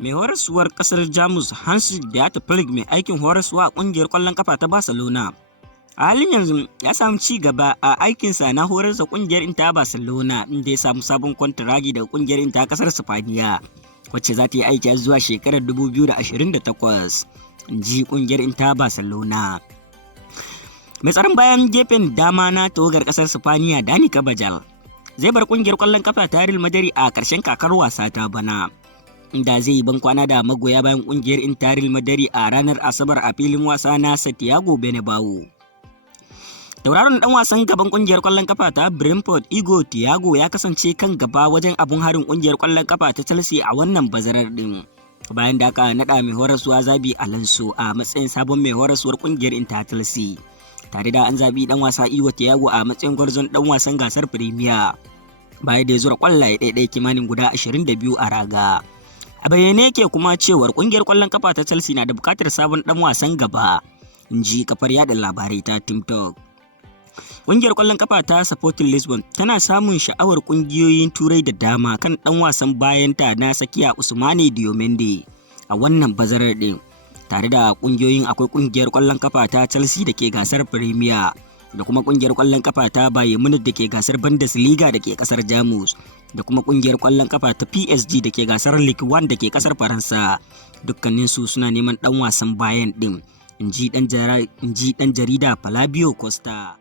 Mai horaswar kasar Jamus Hans-Dieter Flick mai aikin horaswa a kungiyar kwallon kafa ta Barcelona. A halin yanzu ya samu ci gaba a aikinsa na horar da kungiyar Inter Barcelona inda ya samu sabon kwantaragi daga kungiyar Inter kasar Spaniya wacce za ta yi aiki zuwa shekarar 2028, inji kungiyar Inter Barcelona. Mai tsaron bayan gefen dama na tawagar kasar Spaniya Dani Carvajal zai bar kungiyar kwallon kafa ta Real Madrid a ƙarshen kakar wasa ta bana, inda zai yi bankwana da magoya bayan kungiyar Inter Real Madrid a ranar Asabar a filin wasa na Santiago Bernabeu. Tauraron dan wasan gaban kungiyar kwallon kafa ta Brentford Igor Thiago ya kasance kan gaba wajen abun harin kungiyar kwallon kafa ta Chelsea a wannan bazarar din, bayan da aka nada mai horaswa Xabi Alonso a matsayin sabon mai horaswar kungiyar Inter Chelsea, tare da an zabi dan wasa Igor Thiago a matsayin gwarzon dan wasan gasar Premier bayan da ya zura kwallaye ɗaiɗai kimanin guda 22 a raga. A bayyane yake kuma cewar kungiyar kwallon kafa ta Chelsea na da bukatar sabon dan wasan gaba, inji kafar yada labarai ta TikTok. Kungiyar kwallon kafa ta Sporting Lisbon tana samun sha'awar kungiyoyin Turai da dama kan dan wasan bayanta na tsakiya Ousmane Diomande a wannan bazarar din. Tare da kungiyoyin akwai kungiyar kwallon kafa ta Chelsea da ke gasar Premier da kuma kungiyar kwallon kafa ta Bayern Munich da ke gasar Bundesliga da ke kasar Jamus, da kuma kungiyar kwallon kafa ta PSG da ke gasar Ligue 1 da ke kasar Faransa. Dukkaninsu suna neman dan wasan bayan din, inji dan jarida Flavio Costa.